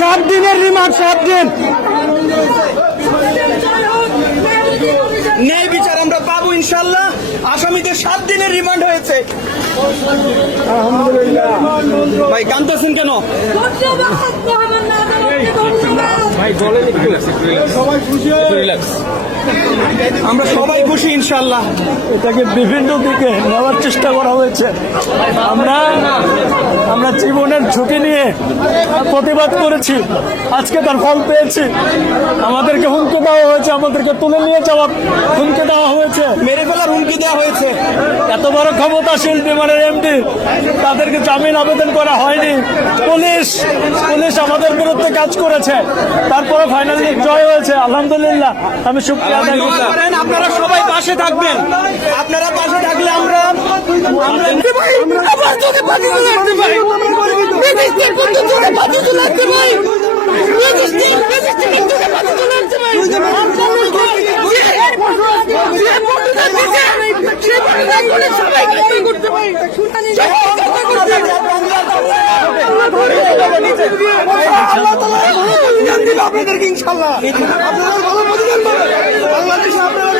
সাত দিনের রিমান্ড, 7 দিন ন্যায় বিচার আমরা পাবো ইনশাল্লাহ। আসামিদের 7 দিনের রিমান্ড হয়েছে। আলহামদুলিল্লাহ। ভাই কাঁদতেছেন কেন? ভাই বলেন একটু। সবাই খুশি, আমরা সবাই খুশি ইনশাল্লাহ। এটাকে বিভিন্ন দিকে নেওয়ার চেষ্টা করা হয়েছে। আমরা জীবনের ঝুঁকি নিয়ে প্রতিবাদ করেছি, আজকে তার ফল পেয়েছি। আমাদেরকে হুমকি দেওয়া হয়েছে, আমাদেরকে তুলে নিয়ে যাওয়ার হুমকি দেওয়া হয়েছে, মেরে ফেলার হুমকি দেওয়া হয়েছে। এত বড় ক্ষমতাশীল বিমানের এমডি, তাদেরকে জামিন আবেদন করা হয়নি। পুলিশ আমাদের বিরুদ্ধে কাজ করেছে, তারপরে ফাইনালি জয় হয়েছে। আলহামদুলিল্লাহ, আমি শুকরিয়া আদায় করছি। আপনারা সবাই পাশে থাকবেন, আপনারা পাশে থাকলে আমরা আপনাদেরকে ইনশাল্লাহ আপনারা ভালো প্রতিদান পাবেন। বাংলাদেশে আপনারা